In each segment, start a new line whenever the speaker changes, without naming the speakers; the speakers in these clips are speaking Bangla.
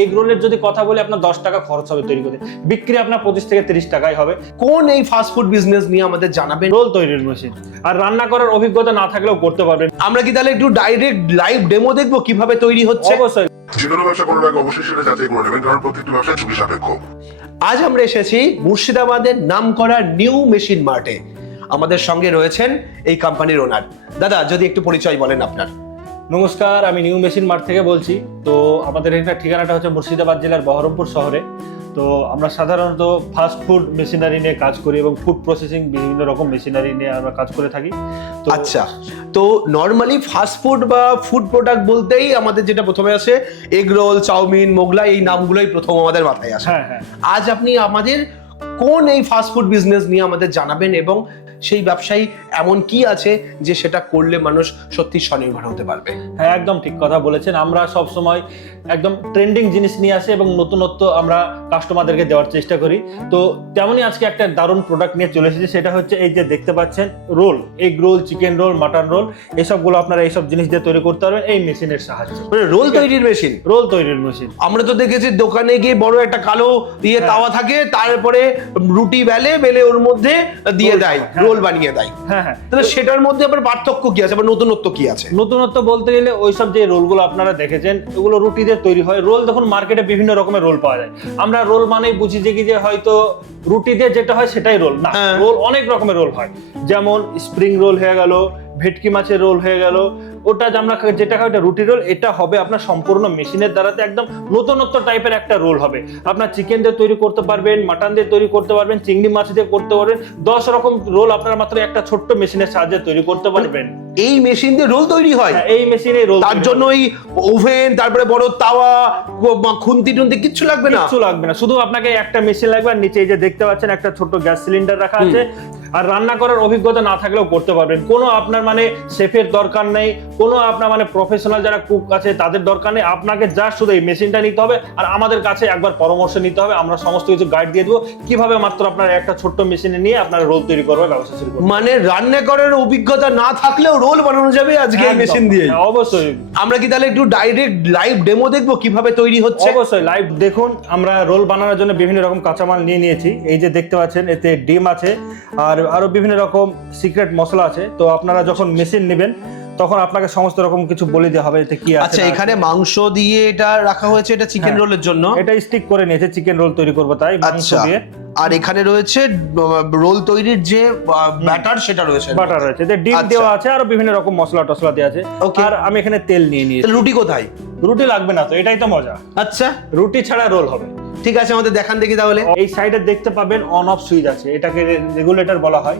এই রোলের যদি কথা বলি আপনার দশ টাকা খরচ হবে তৈরি করতে। বিক্রি আপনার পঁচিশ থেকে তিরিশ টাকায় হবে।
কোন এই ফাস্ট ফুড বিজনেস নিয়ে আমাদের জানাবেন?
রোল তৈরির মেশিন আর রান্না করার অভিজ্ঞতা না থাকলেও করতে পারবেন।
আমরা কি তাহলে একটু ডাইরেক্ট লাইভ ডেমো দেখব কীভাবে তৈরি হচ্ছে?
অবশ্যই।
যে কোনো ব্যবসা করার আগে অবশ্যই সেটা যাচাই করে নেবেন কারণ প্রত্যেকটি ব্যবসা ঝুঁকি সাপেক্ষ।
আজ আমরা এসেছি মুর্শিদাবাদের নাম করা নিউ মেশিন মার্টে আমাদের সঙ্গে রয়েছেন এই কোম্পানির ওনার দাদা যদি একটু পরিচয় বলেন আপনার।
নমস্কার আমি নিউ মেশিন মার্ট থেকে বলছি। তো আমাদের এখানে ঠিকানাটা হচ্ছে মুর্শিদাবাদ জেলার বহরমপুর শহরে। তো আমরা সাধারণত ফাস্ট ফুড মেশিনারি নিয়ে কাজ করি এবং ফুড প্রসেসিং বিভিন্ন রকম মেশিনারি নিয়ে আমরা কাজ করে থাকি। তো
আচ্ছা তো নর্মালি ফাস্ট ফুড বা ফুড প্রোডাক্ট বলতেই আমাদের যেটা প্রথমে আসে এগ রোল চাউমিন মোগলাই এই নামগুলোই প্রথম আমাদের মাথায় আসে।
হ্যাঁ হ্যাঁ।
আজ আপনি আমাদের কোন এই ফাস্ট ফুড বিজনেস নিয়ে আমাদের জানাবেন এবং সেই ব্যবসায়ী এমন কি আছে যে সেটা করলে মানুষ সত্যি স্বনির্ভর হতে পারবে?
হ্যাঁ একদম ঠিক কথা বলেছেন। আমরা সব সময় একদম ট্রেন্ডিং জিনিস নিয়ে আসি এবং নতুনত্ব আমরা কাস্টমারদেরকে দেওয়ার চেষ্টা করি। তো তেমনই আজকে একটা দারুণ প্রোডাক্ট নিয়ে চলে এসেছি। সেটা হচ্ছে এই যে দেখতে পাচ্ছেন roll egg roll chicken roll mutton roll এসবগুলো আপনারা এইসব জিনিস দিয়ে তৈরি করতে পারবেন এই মেশিনের সাহায্যে।
মানে রোল তৈরির মেশিন
রোল তৈরির মেশিন
আমরা তো দেখেছি দোকানে গিয়ে বড় একটা কালো ইয়ে
হ্যাঁ।
তাওয়া থাকে তারপরে রুটি বেলে বেলে ওর মধ্যে দিয়ে দেয়
হ্যাঁ।
রোল বানিয়ে দেয়।
হ্যাঁ হ্যাঁ।
তাহলে সেটার মধ্যে আবার পার্থক্য কি আছে আবার নতুনত্ব কি আছে?
নতুনত্ব বলতে গেলে ওইসব যে রোলগুলো আপনারা দেখেছেন ওগুলো রুটি দিয়ে তৈরি হয়। রোল দেখুন মার্কেটে বিভিন্ন রকমের রোল পাওয়া যায়। আমরা রোল মানেই বুঝি যে কি যে হয়তো রুটি দিয়ে যেটা হয় সেটাই রোল। না
হ্যাঁ।
রোল অনেক রকমের রোল হয়। যেমন স্প্রিং রোল হয়ে গেল ভেটকি মাছের রোল হয়ে গেল ওটা যে আমরা যেটা খাই ওটা রুটি রোল এটা হবে আপনার সম্পূর্ণ মেশিনের দ্বারাতে একদম নতুনত্ব টাইপের একটা রোল হবে। আপনার চিকেন দিয়ে তৈরি করতে পারবেন মাটন দিয়ে তৈরি করতে পারবেন চিংড়ি মাছ দিয়ে করতে পারবেন দশ রকম রোল আপনারা মাত্র একটা ছোট্ট মেশিনের সাহায্যে তৈরি করতে পারবেন।
এই মেশিন দিয়ে রোল তৈরি হয়?
হ্যাঁ, এই মেশিনে রোল
তার জন্য ওই ওভেন তারপরে বড় তাওয়া বা খুন্তি টুন্তি কিচ্ছু লাগবে না?
কিচ্ছু লাগবে না। শুধু আপনাকে একটা মেশিন লাগবে আর নিচে এই যে দেখতে পাচ্ছেন একটা ছোট গ্যাস সিলিন্ডার রাখা আছে। আর রান্না করার অভিজ্ঞতা না থাকলেও করতে পারবেন। কোনো আপনার মানে শেফের দরকার নেই কোনো আপনার মানে প্রফেশনাল যারা কুক আছে তাদের দরকার নেই। আপনাকে যা শুধু এই মেশিনটা নিতে হবে আর আমাদের কাছে একবার পরামর্শ নিতে হবে। আমরা সমস্ত কিছু গাইড দিয়ে দেবো। কীভাবে মাত্র আপনার একটা ছোট্ট মেশিনে নিয়ে আপনার রোল তৈরি করবে ব্যবসা শুরু করবে
মানে রান্না করার অভিজ্ঞতা না থাকলেও রোল বানানো যাবে আজকে এই মেশিন দিয়ে।
হ্যাঁ, অবশ্যই।
আমরা কি তাহলে একটু ডাইরেক্ট লাইভ ডেমো দেখব কীভাবে তৈরি হচ্ছে?
অবশ্যই লাইভ দেখুন। আমরা রোল বানানোর জন্য বিভিন্ন রকম কাঁচামাল নিয়ে নিয়েছি। এই যে দেখতে পাচ্ছেন এতে ডিম আছে। আর আরও বিভিন্ন রকম সিক্রেট মশলা আছে। তো আপনারা যখন মেশিন নেবেন তখন আপনাকে সমস্ত রকম কিছু বলে দেওয়া হবে এতে কি আছে
আচ্ছা এখানে মাংস দিয়ে এটা রাখা হয়েছে এটা চিকেন
হ্যাঁ।
রোলের জন্য?
এটা স্টিক করে নিয়েছে চিকেন রোল তৈরি করব তাই মাংস
আচ্ছা।
দিয়ে।
আর এখানে রয়েছে রোল তৈরির যে ব্যাটার সেটা রয়েছে।
বাটার রয়েছে এতে ডিম
আচ্ছা।
দেওয়া আছে আরও বিভিন্ন রকম মশলা টসলা দেওয়া আছে. আর আমি এখানে তেল নিয়ে নিয়েছি।
রুটি কোথায়?
রুটি লাগবে না তো এটাই তো মজা।
আচ্ছা।
রুটি ছাড়া রোল হবে।
ঠিক আছে আমাদের দেখান দেখি তাহলে।
এই সাইডে দেখতে পাবেন অন অফ সুইচ আছে এটাকে রেগুলেটর বলা হয়।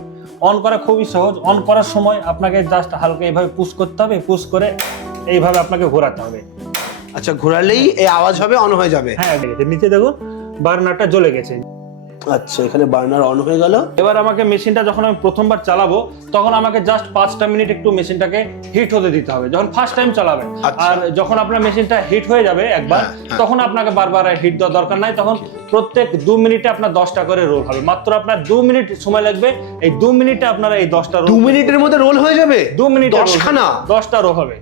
অন করা খুবই সহজ অন করার সময় আপনাকে জাস্ট হালকা এইভাবে পুশ করতে হবে পুশ করে এইভাবে আপনাকে ঘোরাতে হবে।
আচ্ছা ঘোরালেই এই আওয়াজ হবে অন হয়ে যাবে।
হ্যাঁ। নিচে দেখুন বার্নারটা জ্বলে গেছে।
আচ্ছা এখানে বার্নার অন হয়ে গেল
এবার আমাকে মেশিনটা যখন আমি প্রথমবার চালাবো তখন আমাকে জাস্ট পাঁচটা মিনিট একটু মেশিনটাকে হিট হতে দিতে হবে যখন ফার্স্ট টাইম চালাবেন
আচ্ছা।
আর যখন আপনার মেশিনটা হিট হয়ে যাবে একবার
হ্যাঁ, হ্যাঁ।
তখন আপনাকে বারবার হিট দেওয়ার দরকার নাই তখন প্রত্যেক দু মিনিটে আপনার দশটা করে রোল হবে। মাত্র আপনার দু মিনিট সময় লাগবে। এই দু মিনিটে আপনারা এই দশটা রোল দু
মিনিটের মধ্যে রোল হয়ে যাবে?
দু মিনিটে
দশখানা?
দশটা রোল হবে।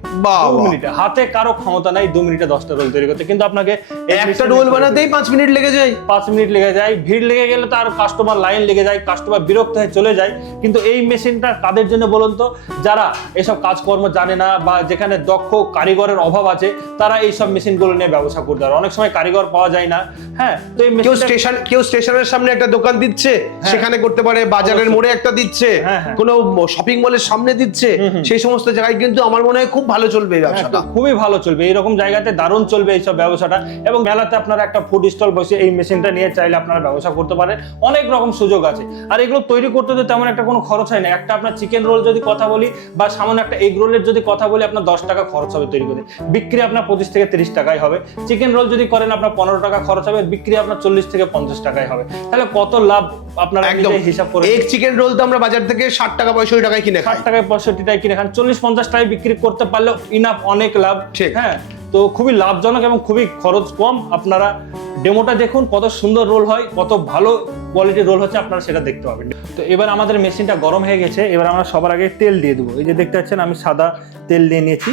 দু মিনিটে। হাতে কারও ক্ষমতা নাই দু মিনিটে দশটা রোল তৈরি করতে। কিন্তু আপনাকে
একটা রোল বানাতেই পাঁচ মিনিট লেগে যায়।
পাঁচ মিনিট লেগে যায়। ভিড় লেগে গেলে তার কাস্টমার লাইন লেগে যায় কাস্টমার বিরক্ত হয়ে চলে যায়। কিন্তু এই মেশিনটা কাদের জন্য বলুন তো? যারা এসব কাজকর্ম জানে না বা যেখানে দক্ষ কারিগরের অভাব আছে তারা এইসব মেশিনগুলো নিয়ে ব্যবসা করতে পারে। অনেক সময় কারিগর পাওয়া যায় না। হ্যাঁ তো এই
কেউ স্টেশন কেউ স্টেশনের সামনে একটা দোকান দিচ্ছে সেখানে করতে পারে বাজারের মোড়ে একটা দিচ্ছে
হ্যাঁ, হ্যাঁ।
কোনো শপিং মলের সামনে দিচ্ছে সেই সমস্ত জায়গায় কিন্তু আমার মনে হয় খুব ভালো চলবে এই ব্যবসাটা।
হ্যাঁ, খুবই ভালো চলবে। এইরকম জায়গাতে দারুণ চলবে এইসব ব্যবসাটা। এবং মেলাতে আপনারা একটা ফুড স্টল বসে এই মেশিনটা নিয়ে চাইলে আপনারা ব্যবসা করতে পারেন। অনেক রকম সুযোগ আছে। আর এগুলো তৈরি করতে তো তেমন একটা কোনো খরচ হয় না। একটা আপনার চিকেন রোল যদি কথা বলি বা সামান্য একটা এগ রোলের যদি কথা বলি আপনার দশ টাকা খরচ হবে তৈরি করতে বিক্রি আপনার পঁচিশ থেকে তিরিশ টাকায় হবে। চিকেন রোল যদি করেন আপনার পনেরো টাকা খরচ হবে। বিক্রি আপনার চল্লিশ থেকে পঞ্চাশ টাকায় হবে। তাহলে কত লাভ আপনারা
একদম।
হিসাব করে
এক চিকেন রোল তো আমরা বাজার থেকে ষাট টাকা পঁয়ষট্টি টাকায় কিনে
ষাট টাকায় পঁয়ষট্টি টাকায় কিনে খান। চল্লিশ পঞ্চাশ টাকায় বিক্রি করতে পারলেও ইনাফ অনেক লাভ।
ঠিক।
হ্যাঁ? তো খুবই লাভজনক এবং খুবই খরচ কম। আপনারা ডেমোটা দেখুন কত সুন্দর রোল হয় কত ভালো কোয়ালিটির রোল হচ্ছে আপনারা সেটা দেখতে পাবেন। তো এবার আমাদের মেশিনটা গরম হয়ে গেছে এবার আমরা সবার আগে তেল দিয়ে দেবো। এই যে দেখতে পাচ্ছেন আমি সাদা তেল দিয়ে নিয়েছি।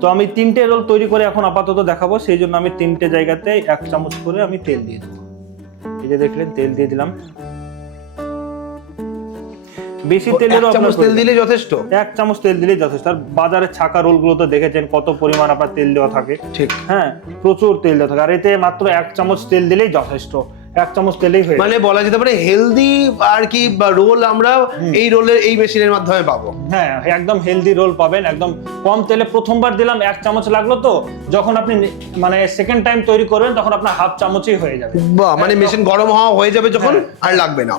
তো আমি তিনটে রোল তৈরি করে এখন আপাতত দেখাবো সেই জন্য আমি তিনটে জায়গাতে এক চামচ করে আমি তেল দিয়ে দেবো। এই যে দেখলেন তেল দিয়ে দিলাম। বেশি তেলের
চামচ তেল। দিলে যথেষ্ট।
এক চামচ তেল দিলে যথেষ্ট। আর বাজারে ছাকা রোলগুলো তো দেখেছেন কত পরিমাণ আপনার তেল দেওয়া থাকে।
ঠিক।
হ্যাঁ প্রচুর তেল দেওয়া থাকে। আর এতে মাত্র এক চামচ তেল দিলেই যথেষ্ট। এক চামচ তেলেই হয়ে
মানে বলা যেতে পারে হেলদি আর কি রোল আমরা এই রোলের এই মেশিনের মাধ্যমে পাবো।
হ্যাঁ একদম হেলদি রোল পাবেন একদম কম তেলে প্রথমবার দিলাম এক চামচ লাগল তো যখন আপনি মানে সেকেন্ড টাইম তৈরি করবেন তখন আপনার হাফ চামচই হয়ে যাবে।
বাহ মানে মেশিন গরম হওয়া হয়ে যাবে যখন
হ্যাঁ।
আর লাগবে না।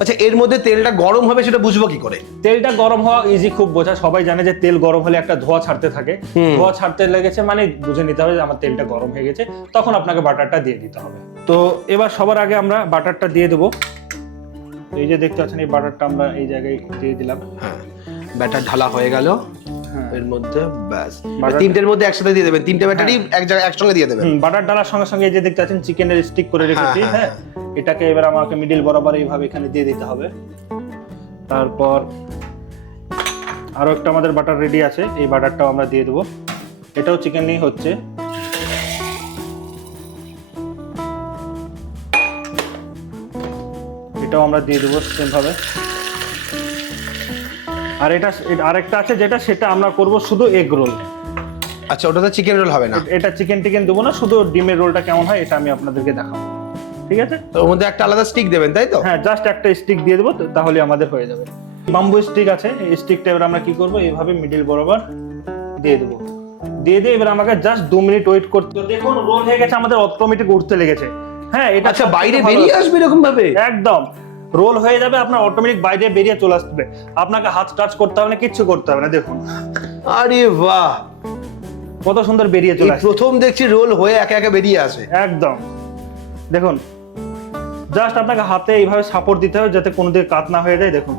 আচ্ছা এর মধ্যে তেলটা গরম হবে সেটা বুঝব কি করে?
তেলটা গরম হওয়া ইজি খুব বোঝা। সবাই জানে যে তেল গরম হলে একটা ধোঁয়া ছাড়তে থাকে। ধোঁয়া ছাড়তে লেগেছে মানে বুঝে নিতে হবে যে আমার তেলটা গরম হয়ে গেছে তখন আপনাকে বাটারটা দিয়ে দিতে হবে। তো এবার সবার আগে আমরা বাটারটা দিয়ে দেবো। এই যে দেখতে পাচ্ছেন এই বাটারটা আমরা এই জায়গায় দিয়ে দিলাম।
হ্যাঁ ব্যাটার ঢালা হয়ে গেল।
হ্যাঁ।
এর মধ্যে ব্যাস। তিনটের মধ্যে একসাথে দিয়ে দেবেন তিনটে ব্যাটারি এক জায়গায় একসঙ্গে দিয়ে দেবেন।
বাটার ডালার সঙ্গে সঙ্গে এই যে দেখতে পাচ্ছেন চিকেনের স্টিক করে রেখেছি
হ্যাঁ,
হ্যাঁ। এটাকে এবার আমাকে মিডিল বরাবর এইভাবে এখানে দিয়ে দিতে হবে। তারপর আরও একটা আমাদের বাটার রেডি আছে এই বাটারটাও আমরা দিয়ে দেবো। এটাও চিকেন নিয়ে হচ্ছে। আমরা দিয়ে দেবো সেম ভাবে আর এটা আরেকটা আছে যেটা সেটা আমরা করব শুধু এগ রোল
আচ্ছা ওটাতে চিকেন রোল হবে না?
এটা চিকেন টিকেন দেবো না শুধু ডিমের রোলটা কেমন হয় এটা আমি আপনাদেরকে দেখাবো। ঠিক আছে?
তো ওর মধ্যে একটা আলাদা স্টিক দেবেন তাই তো?
হ্যাঁ জাস্ট একটা স্টিক দিয়ে দেবো তাহলে আমাদের হয়ে যাবে। বাম্বু স্টিক আছে এই স্টিকটা এবার আমরা কি করব? এইভাবে মিডিল বরাবর দিয়ে দেবো। দিয়ে দিয়ে এবার আমাকে জাস্ট দু মিনিট ওয়েট করতে দেখুন রোল হয়ে গেছে আমাদের অটোমেটিক উঠতে লেগেছে। হ্যাঁ এটা
আচ্ছা বাইরে বেরিয়ে আসবে এরকম ভাবে
একদম। রোল হয়ে যাবে আপনার অটোমেটিক বাইরে বেরিয়ে চলে আসবে। আপনাকে হাত টাচ করতে হবে না কিচ্ছু করতে হবে না দেখুন।
আরে বাহ!
কত সুন্দর বেরিয়ে চলে আসে
প্রথম দেখছি রোল হয়ে একে একে বেরিয়ে আসে।
একদম। দেখুন জাস্ট আপনাকে হাতে এইভাবে সাপোর্ট দিতে হবে যাতে কোনো দিকে কাত না হয়ে যায় দেখুন।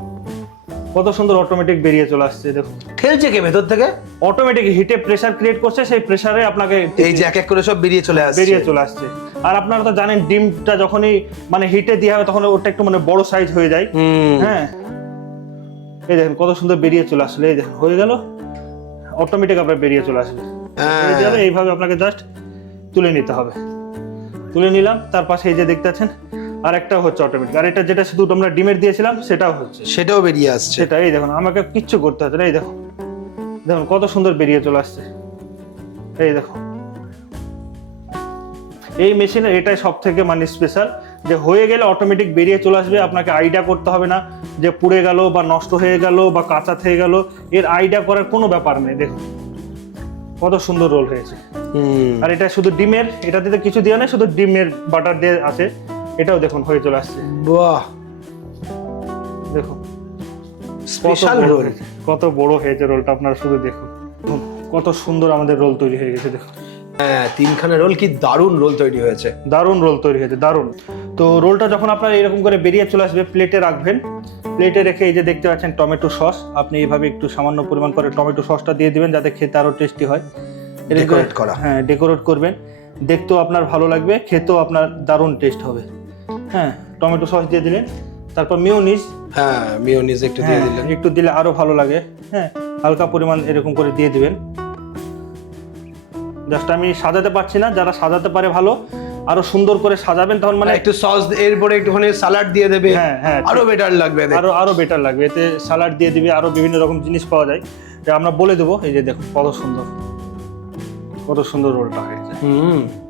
কত সুন্দর অটোমেটিক বেরিয়ে চলে আসছে দেখুন।
ঠেলছে কে ভেতর থেকে?
অটোমেটিক হিটে প্রেসার ক্রিয়েট করছে সেই প্রেসারে আপনাকে
এই যে এক এক করে সব বেরিয়ে চলে আসছে।
বেরিয়ে চলে আসছে। আর আপনারা তো জানেন ডিমটা যখনই মানে হিটে দেওয়া হবে তখন ওটা একটু মানে বড় সাইজ হয়ে যায়। হ্যাঁ। এই দেখেন কত সুন্দর বেরিয়ে চলে আসলে। এই দেখুন হয়ে গেল। অটোমেটিক আপনার বেরিয়ে চলে আসবে
হ্যাঁ।
এইভাবে আপনাকে জাস্ট তুলে নিতে হবে। তুলে নিলাম তার পাশে এই যে দেখতে পাচ্ছেন আর একটা হচ্ছে অটোমেটিক আর এটা যেটা শুধু আমরা ডিমের দিয়েছিলাম সেটাও হচ্ছে।
সেটাও বেরিয়ে আসছে।
সেটা এই দেখুন আমাকে কিচ্ছু করতে হচ্ছে না এই দেখো দেখুন কত সুন্দর বেরিয়ে চলে আসছে। এই দেখো এই মেশিনের এটাই সব থেকে মানে স্পেশাল যে হয়ে গেলে অটোমেটিক বেরিয়ে চলে আসবে আপনাকে আইডিয়া করতে হবে না যে পুড়ে গেল বা নষ্ট হয়ে গেল বা কাঁচা থেকে গেল এর আইডিয়া করার কোনো ব্যাপার নেই দেখুন। কত সুন্দর রোল হয়েছে। আর এটা শুধু ডিমের এটাতে তো কিছু দেওয়া নেই শুধু ডিমের বাটার দিয়ে আছে। এটাও দেখুন হয়ে চলে আসছে।
বাহ।
দেখুন
স্পেশাল রোল।
হয়েছে, কত বড় হয়েছে রোলটা আপনারা শুধু দেখুন। কত সুন্দর আমাদের রোল তৈরি হয়ে গেছে দেখুন।
হ্যাঁ তিনখানা রোল কি দারুণ রোল তৈরি হয়েছে।
দারুণ রোল তৈরি হয়েছে দারুণ। তো রোলটা যখন আপনার এরকম করে বেরিয়ে চলে আসবে প্লেটে রাখবেন। প্লেটে রেখে এই যে দেখতে পাচ্ছেন টমেটো সস আপনি এইভাবে একটু সামান্য পরিমাণ করে টমেটো সসটা দিয়ে দিবেন যাতে খেতে আরও টেস্টি হয়।
Decorate করা।
হ্যাঁ ডেকোরেট করবেন। দেখতেও আপনার ভালো লাগবে খেতেও আপনার দারুণ টেস্ট হবে। হ্যাঁ টমেটো সস দিয়ে দিলেন। তারপর মিউনিস
হ্যাঁ মিওনিজ একটু দিয়ে
হ্যাঁ,
দিলেন।
একটু দিলে আরও ভালো লাগে। হ্যাঁ হালকা পরিমাণ এরকম করে দিয়ে দিবেন। জাস্ট আমি সাজাতে পারছি না যারা সাজাতে পারে ভালো আরও সুন্দর করে সাজাবেন তখন মানে
মানে একটু সস এরপরে একটুখানি সালাড দিয়ে দেবে।
হ্যাঁ, হ্যাঁ,
আরও বেটার লাগবে।
আরও আরও বেটার লাগবে। এতে স্যালাড দিয়ে দিবে আরও বিভিন্ন রকম জিনিস পাওয়া যায়। যে আমরা বলে দেবো এই যে দেখো কত সুন্দর। কত সুন্দর রোলটা হয়েছে।
হুম।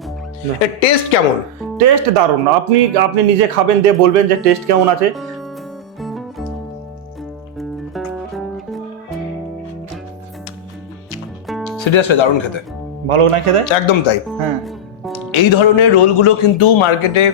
এর টেস্ট কেমন?
টেস্ট দারুণ। আপনি আপনি নিজে খাবেন দিয়ে বলবেন যে টেস্ট কেমন আছে।
সিরিয়াসলি দারুণ খেতে।
ভালো না খেতে?
একদম তাই।
হ্যাঁ।
এই ধরনের রোলগুলো কিন্তু মার্কেটে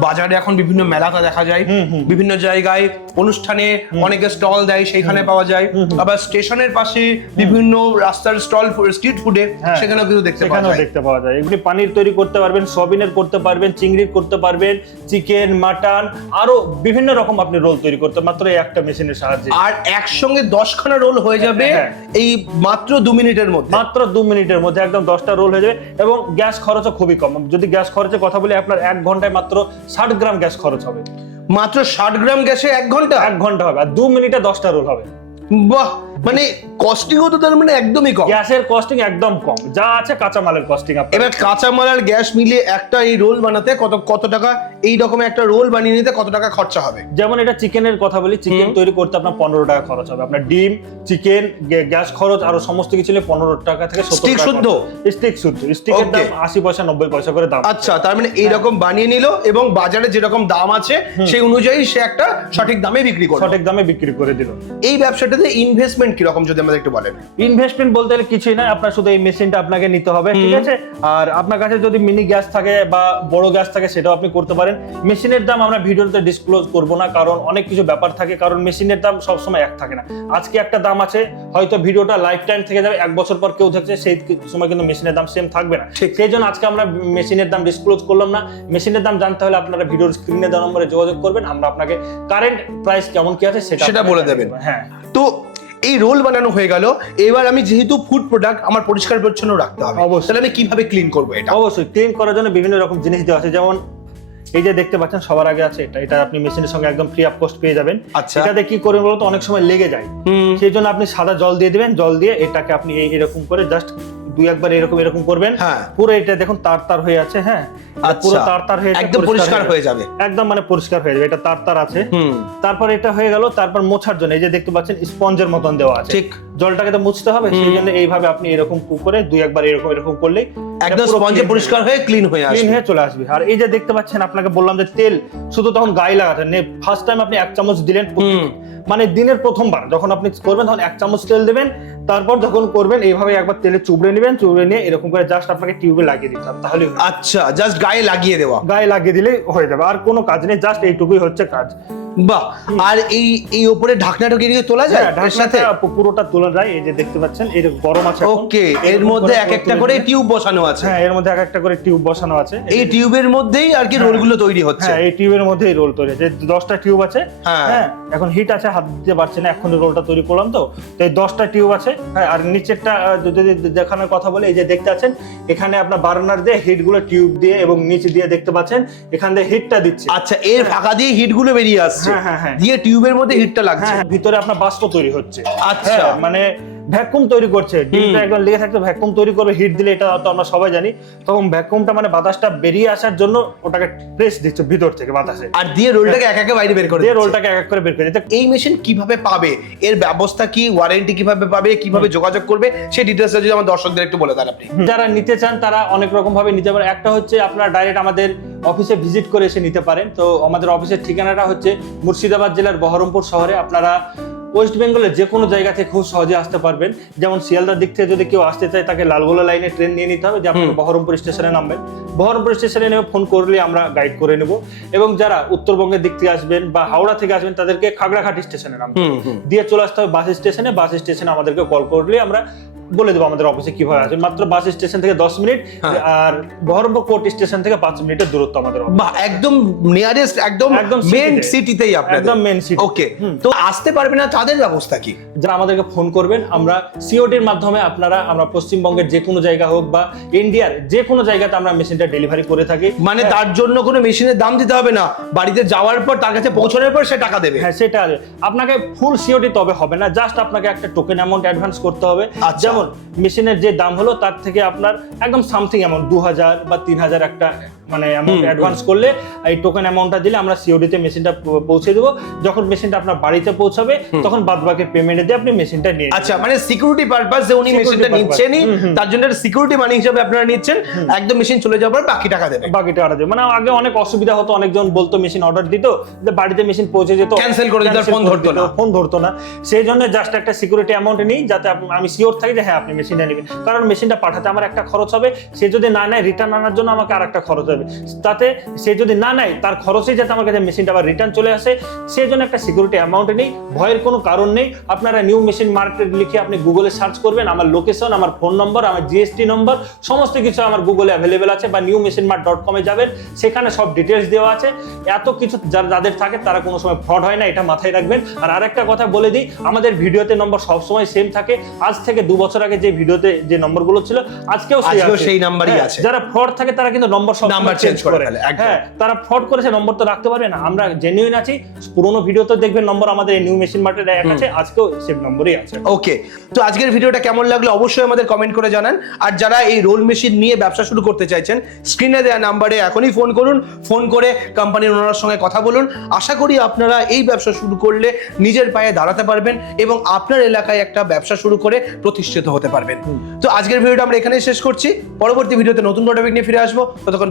বাজারে এখন বিভিন্ন মেলাতে দেখা যায়। বিভিন্ন জায়গায় অনুষ্ঠানে অনেকে স্টল দেয় সেখানে পাওয়া যায়। আবার স্টেশনের পাশে বিভিন্ন রাস্তার স্টল স্ট্রিট ফুডে
হ্যাঁ।
সেখানেও কিন্তু দেখতে পাওয়া যায়।
দেখতে পাওয়া যায়। এগুলি পানির তৈরি করতে পারবেন সবিনের করতে পারবেন চিংড়ির করতে পারবেন চিকেন মাটন আরও বিভিন্ন রকম আপনি রোল তৈরি করতে মাত্র এই একটা মেশিনের সাহায্যে।
আর একসঙ্গে দশখানা রোল হয়ে যাবে
হ্যাঁ।
এই মাত্র দু মিনিটের মধ্যে।
মাত্র দু মিনিটের মধ্যে একদম দশটা রোল হয়ে যাবে এবং গ্যাস খরচও খুবই কম। যদি গ্যাস খরচের কথা বলি আপনার এক ঘন্টায় মাত্র ষাট গ্রাম গ্যাস খরচ হবে।
মাত্র ষাট গ্রাম গ্যাসে এক ঘণ্টা?
এক ঘণ্টা হবে আর দু মিনিটে দশটা রোল হবে।
বাহ! মানে কস্টিংও তো তার মানে একদমই কম।
গ্যাসের কস্টিং একদম কম। যা আছে কাঁচামালের কস্টিং
এবার কাঁচামাল আর গ্যাস মিলিয়ে একটা এই রোল বানাতে কত কত টাকা এই রকমের একটা রোল বানিয়ে নিতে কত টাকা খরচা হবে?
যেমন এটা চিকেনের কথা বলি চিকেন তৈরি করতে আপনার পনেরো টাকা খরচ হবে। আপনার ডিম চিকেন গ্যাস খরচ আরও সমস্ত কিছু পনেরো টাকা থেকে সত্তর
Stick
টাকা
শুদ্ধ?
স্টিক শুদ্ধ। স্টিকের দাম আশি পয়সা নব্বই পয়সা করে দাম।
আচ্ছা তার মানে এইরকম বানিয়ে নিল এবং বাজারে যেরকম দাম আছে সেই অনুযায়ী সে একটা সঠিক দামে বিক্রি করবে
সঠিক দামে বিক্রি করে দিল।
এই ব্যবসাটাতে ইনভেস্টমেন্ট কীরকম যদি আমাদের একটু বলেন?
ইনভেস্টমেন্ট বলতে গেলে কিছুই না আপনার শুধু এই মেশিনটা আপনাকে নিতে হবে ঠিক আছে? আর আপনার কাছে যদি মিনি গ্যাস থাকে বা বড় গ্যাস থাকে সেটাও আপনি করতে পারেন। মেশিনের দাম আমরা ভিডিওতে ডিসক্লোজ করব না কারণ অনেক কিছু ব্যাপার থাকে কারণ মেশিনের দাম সবসময় এক থাকে না। আজকে একটা দাম আছে হয়তো ভিডিওটা লাইফ টাইম থেকে যাবে এক বছর পর কেউ দেখছে সেই সময় কিন্তু মেশিনের দাম সেম থাকবে না।
ঠিক।
সেই জন্য আজকে আমরা মেশিনের দাম ডিসক্লোজ করলাম না। মেশিনের দাম জানতে হলে আপনারা ভিডিওর স্ক্রিনে দেওয়া নম্বরে যোগাযোগ করবেন আমরা আপনাকে কারেন্ট প্রাইস কেমন কি আছে সেটা
সেটা বলে দেবেন।
হ্যাঁ।
তো এই রোল বানানো হয়ে গেল। এবার আমি যেহেতু ফুড প্রোডাক্ট আমার পরিষ্কার পরিচ্ছন্ন রাখতে হবে।
অবশ্যই।
তাহলে আমি কীভাবে ক্লিন করব এটা?
অবশ্যই ক্লিন করার জন্য বিভিন্ন রকম জিনিস দেওয়া আছে। যেমন এই যে দেখতে পাচ্ছেন সবার আগে আছে এটা। এটা আপনি মেশিনের সঙ্গে একদম ফ্রি অফ কস্ট পেয়ে যাবেন।
আচ্ছা।
এটাতে কি করবেন বলতো অনেক সময় লেগে যায়।
হুম।
সেই জন্য আপনি সাদা জল দিয়ে দিবেন। জল দিয়ে এটাকে আপনি এই এরকম করে জাস্ট দুই একবার এরকম এরকম করবেন।
হ্যাঁ।
পুরো এটা দেখুন তার তার হয়ে আছে হ্যাঁ? পুরো
আচ্ছা।
তার তার হয়ে
একদম পরিষ্কার হয়ে যাবে।
একদম মানে পরিষ্কার হয়ে যাবে এটা তার তার আছে। তারপর এটা হয়ে গেল তারপর মোছার জন্য এই যে দেখতে পাচ্ছেন স্পঞ্জের মতন দেওয়া আছে।
ঠিক।
জলটাকে তো মুছতে হবে সেই জন্য এইভাবে আপনি এরকম করে দুই একবার এরকম এরকম করলেই
একদম স্পঞ্জে পরিষ্কার হয়ে ক্লিন হয়ে আসবে।
ক্লিন হয়ে চলে আসবে। আর এই যে দেখতে পাচ্ছেন আপনাকে বললাম যে তেল শুধু তখন গায়ে লাগাতে ফার্স্ট টাইম আপনি এক চামচ দিলেন মানে দিনের প্রথমবার যখন আপনি করবেন তখন এক চামচ তেল দেবেন তারপর যখন করবেন এইভাবে একবার তেলে চুবড়ে নেবেন চুবড়ে নিয়ে এরকম করে জাস্ট আপনাকে টিউবে লাগিয়ে দিতে হবে তাহলে
আচ্ছা জাস্ট গায়ে লাগিয়ে দেওয়া।
গায়ে লাগিয়ে দিলে হয়ে যাবে আর কোনো কাজ নেই জাস্ট এইটুকুই হচ্ছে কাজ।
বাহ আর এই এই উপরে ঢাকনাটা কি তোলা যায়?
হ্যাঁ
এর সাথে?
পুরোটা তোলা যায় এই যে দেখতে পাচ্ছেন যে গরম আছে
ওকে এর মধ্যে এক একটা করে টিউব বসানো আছে।
হ্যাঁ এর মধ্যে এক একটা করে টিউব বসানো আছে।
এই টিউবের মধ্যেই আর কি রোলগুলো তৈরি হচ্ছে।
হ্যাঁ এই টিউবের মধ্যে এই রোল তৈরি হচ্ছে। দশটা টিউব আছে
হ্যাঁ।
হ্যাঁ এখন হিট আছে হাত দিতে পারছে না এখন রোলটা তৈরি করলাম তো। তো এই দশটা টিউব আছে হ্যাঁ আর নিচেরটা যদি দেখানোর কথা বলে এই যে দেখতে পাচ্ছেন এখানে আপনার বার্নার দিয়ে হিটগুলো টিউব দিয়ে এবং নিচে দিয়ে দেখতে পাচ্ছেন এখান দিয়ে হিটটা দিচ্ছে।
আচ্ছা এর ফাঁকা দিয়ে হিটগুলো বেরিয়ে আসছে।
হ্যাঁ, হ্যাঁ, হ্যাঁ।
দিয়ে টিউবের মধ্যে হিটটা লাগছে।
ভিতরে আপনার বাষ্প তৈরি হচ্ছে।
আচ্ছা।
মানে ভ্যাকুম তৈরি করছে। ডিমটা একদম লেগে থাকতে ভ্যাকুম তৈরি করবে হিট দিলে এটা তো আমরা সবাই জানি। তখন ভ্যাকুমটা মানে বাতাসটা বেরিয়ে আসার জন্য ওটাকে প্রেস দিচ্ছে ভিতর থেকে বাতাসে।
আর দিয়ে রোলটাকে এক একে বাইরে বের করে
দিয়ে। রোলটাকে এক এক করে বের করে
এই মেশিন কীভাবে পাবে? এর ব্যবস্থা কি? ওয়ারেন্টি কীভাবে পাবে? কীভাবে যোগাযোগ করবে? সেই ডিটেলস যদি আমার দর্শকদের একটু বলে দেন আপনি।
যারা নিতে চান তারা অনেক রকম ভাবে নিতে পারে। একটা হচ্ছে আপনারা ডাইরেক্ট আমাদের অফিসে ভিজিট করে এসে নিতে পারেন। তো আমাদের অফিসের ঠিকানাটা হচ্ছে মুর্শিদাবাদ জেলার বহরমপুর শহরে। আপনারা ওয়েস্ট বেঙ্গলের যে কোনো জায়গা থেকে খুব সহজে আসতে পারবেন। যেমন শিয়ালদার দিক থেকে যদি কেউ আসতে চায় তাকে লালগোলা লাইনে ট্রেন নিয়ে নিতে হবে যে আপনি বহরমপুর স্টেশনে নামবেন বহরমপুর স্টেশনে নেমে ফোন করলে আমরা গাইড করে নেব। এবং যারা উত্তরবঙ্গের দিক থেকে আসবেন বা হাওড়া থেকে আসবেন তাদেরকে খাগড়াঘাট স্টেশনে
হুম
দিয়ে চলে আসতে হবে বাস স্টেশনে বাস স্টেশনে আমাদেরকে কল করলে আমরা বলে দেবো আমাদের অফিসে কীভাবে আসবে মাত্র বাস স্টেশন থেকে দশ মিনিট
হ্যাঁ।
আর বহরমপুর কোর্ট স্টেশন থেকে পাঁচ মিনিটের দূরত্ব আমাদের।
একদম নিয়ারেস্ট একদম
একদম
মেন। সিটিতেই আপনাদের।
একদম মেন সিটি
ওকে তো আসতে পারবে না তাদের ব্যবস্থা কি?
যারা আমাদেরকে ফোন করবেন আমরা সিওডির মাধ্যমে আপনারা আমরা পশ্চিমবঙ্গের যে কোনো জায়গা হোক বা ইন্ডিয়ার যে কোনো জায়গাতে আমরা মেশিনটা ডেলিভারি করে থাকি।
মানে তার জন্য কোনো মেশিনের দাম দিতে হবে না। বাড়িতে যাওয়ার পর তার কাছে পৌঁছানোর পর সে টাকা দেবে।
হ্যাঁ সেটা আপনাকে ফুল সিওটি তবে হবে না। জাস্ট আপনাকে একটা টোকেন অ্যামাউন্ট অ্যাডভান্স করতে হবে।
আর
যেমন মেশিনের যে দাম হলো তার থেকে আপনার একদম সামথিং অ্যামাউন্ট দু হাজার বা তিন হাজার একটা মানে অ্যামাউন্ট অ্যাডভান্স করলে এই টোকেন অ্যামাউন্টটা দিলে আমরা সিওডিতে মেশিনটা পৌঁছে দেবো। যখন মেশিনটা আপনার বাড়িতে পৌঁছাবে তখন বাদ বাকি পেমেন্ট দিয়ে আপনি মেশিনটা নিয়ে
আচ্ছা মানে সিকিউরিটি পারপাস যে উনি মেশিনটা নিচ্ছেনই। তার জন্য সিকিউরিটি মানি হিসেবে আপনারা নিচ্ছেন। একদম মেশিন চলে যাওয়ার পর বাকি টাকা দেবে।
বাকিটা আটা দেবে। মানে আগে অনেক অসুবিধা হতো অনেকজন বলতো মেশিন অর্ডার দিত যে বাড়িতে মেশিন পৌঁছে যেত
ক্যান্সেল করে দিত,
করে
ধরতো না।
ফোন ধরতো না। সেই জন্য জাস্ট একটা সিকিউরিটি অ্যামাউন্ট নিই যাতে আমি সিওর থাকি যে হ্যাঁ আপনি মেশিনটা নেবেন। কারণ মেশিনটা পাঠাতে আমার একটা খরচ হবে। সে যদি না নেয় রিটার্ন আনার জন্য আমাকে আর একটা খরচ হবে। তাতে সে যদি না নেয় তার খরচেই যাতে আমার কাছে মেশিনটা আবার রিটার্ন চলে আসে। সেই জন্য একটা সিকিউরিটি অ্যামাউন্ট নেই ভয়ের কোনো কারণ নেই। আপনারা নিউ মেশিন মার্কেট লিখে আপনি গুগলে সার্চ করবেন আমার লোকেশন আমার ফোন নম্বর আমার জিএসটি নম্বর সমস্ত কিছু আমার গুগলে অ্যাভেলেবেল আছে বা নিউ মেশিন মার্ট ডট কমে যাবেন। সেখানে সব ডিটেলস দেওয়া আছে। এত কিছু যারা যাদের থাকে তারা কোনো সময় ফ্রড হয় না এটা মাথায় রাখবেন। আর আরেকটা কথা বলে দিই আমাদের ভিডিওতে নম্বর সবসময় সেম থাকে। আজ থেকে দু বছর আগে যে ভিডিওতে যে নম্বরগুলো ছিল আজকেও সেই।
নাম্বারই
হ্যাঁ,
আছে।
যারা ফ্রড থাকে তারা কিন্তু নম্বর সব
Number change করে ফেলে,
হ্যাঁ তারা ফ্রড করেছে নম্বর তো রাখতে পারবে না আমরা জেনুইন আছি পুরোনো ভিডিওতে দেখবেন নম্বর আমাদের নিউ মেশিন মার্কেটে এক আছে আজকেও সেম নম্বরই আছে।
ওকে তো আজকের ভিডিওটা কেমন লাগল অবশ্যই আমাদের কমেন্ট করে জানান। আর যারা এই রোল মেশিন নিয়ে ব্যবসা শুরু করতে চাইছেন স্ক্রিনে দেওয়া নাম্বারে এখনই ফোন করুন ফোন করে কোম্পানির ওনার সঙ্গে কথা বলুন। আশা করি আপনারা এই ব্যবসা শুরু করলে নিজের পায়ে দাঁড়াতে পারবেন এবং আপনার এলাকায় একটা ব্যবসা শুরু করে প্রতিষ্ঠিত হতে পারবেন। তো আজকের ভিডিওটা আমরা এখানেই শেষ করছি। পরবর্তী ভিডিওতে নতুন টপিক নিয়ে ফিরে আসব। ততক্ষণ